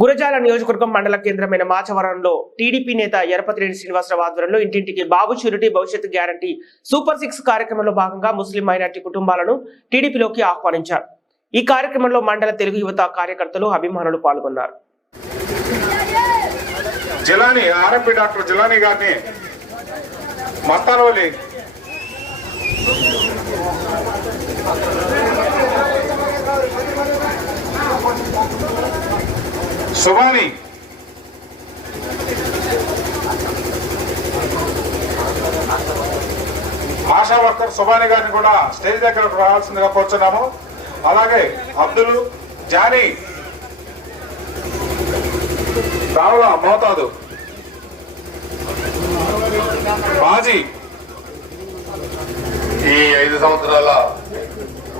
గురజాల నియోజకవర్గం మండల కేంద్రమైన మాచవరంలో టీడీపీ నేత ఎరపతినేని శ్రీనివాసరావు ఆధ్వర్యంలో ఇంటింటికి బాబు షూరిటీ భవిష్యత్తు గ్యారంటీ సూపర్ 6 కార్యక్రమంలో భాగంగా ముస్లిం మైనార్టీ కుటుంబాలను టీడీపీలోకి ఆహ్వానించారు. ఈ కార్యక్రమంలో మండల తెలుగు యువత కార్యకర్తలు అభిమానులు పాల్గొన్నారు. జిలానీ ఆర్ఎంపీ డాక్టర్ జిలానీ గారిని మస్తానోలి సుబాని ఆశా వర్కర్ సుబాని గారిని కూడా స్టేజ్ దగ్గరకు రావాల్సిందిగా కోరుచున్నాము. అలాగే అబ్దుల్ జానీ రావుల మోతాదు బాజీ ఈ 5 సంవత్సరాల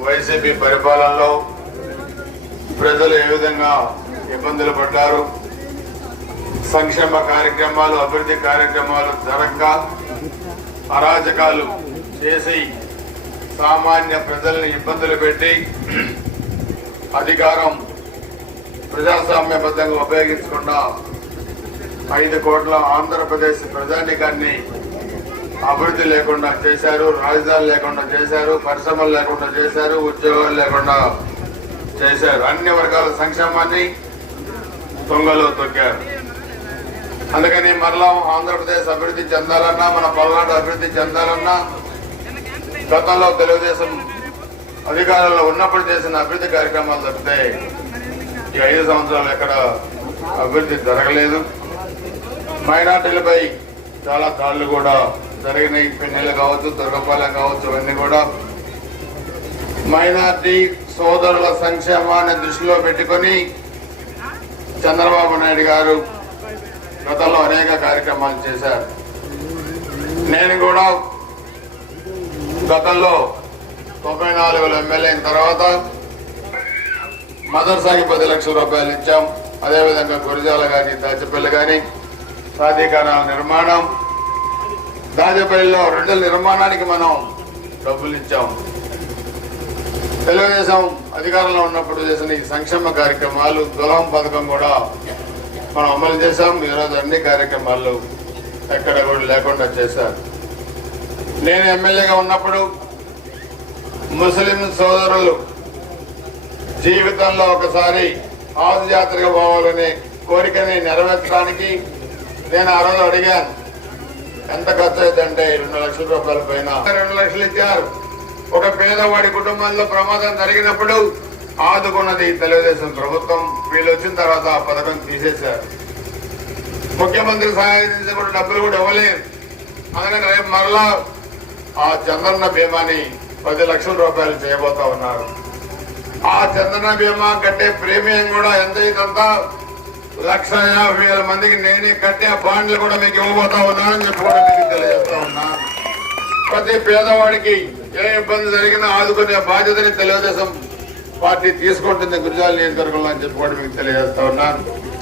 వైసీపీ పరిపాలనలో ప్రజలు ఏ విధంగా ఇబ్బందులు పడ్డారు, సంక్షేమ కార్యక్రమాలు అభివృద్ధి కార్యక్రమాలు జరగక అరాజకాలు చేసి సామాన్య ప్రజల్ని ఇబ్బందులు పెట్టి అధికారం ప్రజాస్వామ్యబద్ధంగా ఉపయోగించకుండా 5 కోట్ల ఆంధ్రప్రదేశ్ ప్రజానీకాన్ని అభివృద్ధి లేకుండా చేశారు, రాజధాని లేకుండా చేశారు, పరిశ్రమలు లేకుండా చేశారు, ఉద్యోగాలు లేకుండా చేశారు. అన్ని వర్గాల సంక్షేమాన్ని దొంగలో తొక్కారు. అందుకని మరలా ఆంధ్రప్రదేశ్ అభివృద్ధి చెందాలన్నా, మన పల్నాడు అభివృద్ధి చెందాలన్నా గతంలో తెలుగుదేశం అధికారంలో ఉన్నప్పుడు చేసిన అభివృద్ధి కార్యక్రమాలు తప్పితే ఈ 5 సంవత్సరాలు ఎక్కడ అభివృద్ధి జరగలేదు. మైనార్టీలపై చాలా దాడులు కూడా జరిగినాయి. పెన్నెలు కావచ్చు, దుర్గపాలెం కావచ్చు, ఇవన్నీ కూడా మైనార్టీ సోదరుల సంక్షేమాన్ని దృష్టిలో పెట్టుకొని చంద్రబాబు నాయుడు గారు గతంలో అనేక కార్యక్రమాలు చేశారు. నేను కూడా గతంలో 94 ఎమ్మెల్యే అయిన తర్వాత మదర్సాకి 10 లక్షల రూపాయలు ఇచ్చాం. అదేవిధంగా గురజాల కానీ దాచపల్లి కానీ ప్రాధికారాల నిర్మాణం, దాచపల్లిలో 2 నిర్మాణానికి మనం డబ్బులు ఇచ్చాం. తెలుగుదేశం అధికారంలో ఉన్నప్పుడు చేసిన ఈ సంక్షేమ కార్యక్రమాలు, దులాం పథకం కూడా మనం అమలు చేశాం. ఈరోజు అన్ని కార్యక్రమాలు ఎక్కడ కూడా లేకుండా చేశారు. నేను ఎమ్మెల్యేగా ఉన్నప్పుడు ముస్లిం సోదరులు జీవితంలో ఒకసారి హజ్ యాత్రకు పోవాలనే కోరికని నెరవేర్చడానికి నేను ఆ రోజు అడిగాను, ఎంత ఖర్చు అవుతుందంటే 2 లక్షల రూపాయల పైన. 2 లక్షలు ఇచ్చారు. ఒక పేదవాడి కుటుంబంలో ప్రమాదం జరిగినప్పుడు ఆదుకున్నది తెలుగుదేశం ప్రభుత్వం. వీళ్ళు వచ్చిన తర్వాత ఆ పథకం తీసేశారు. ముఖ్యమంత్రి సహాయం నుంచి కూడా డబ్బులు కూడా ఇవ్వలేదు. అందుకని రేపు మరలా ఆ చంద్రన్న బీమాని 10 లక్షల రూపాయలు చేయబోతా ఉన్నారు. ఆ చంద్రన్న బీమా కట్టే ప్రీమియం కూడా ఎంత ఇదంతా 1,50,000 మందికి నేనే కట్టే బాండ్లు కూడా మీకు ఇవ్వబోతా ఉన్నానని చెప్పి కూడా మీకు తెలియజేస్తా ఉన్నా. ప్రతి పేదవాడికి ఏ ఇబ్బంది జరిగినా ఆదుకునే బాధ్యతని తెలుగుదేశం పార్టీ తీసుకుంటుంది గురజాల నియోజకవర్గంలో అని చెప్పి కూడా మీకు తెలియజేస్తా ఉన్నాను.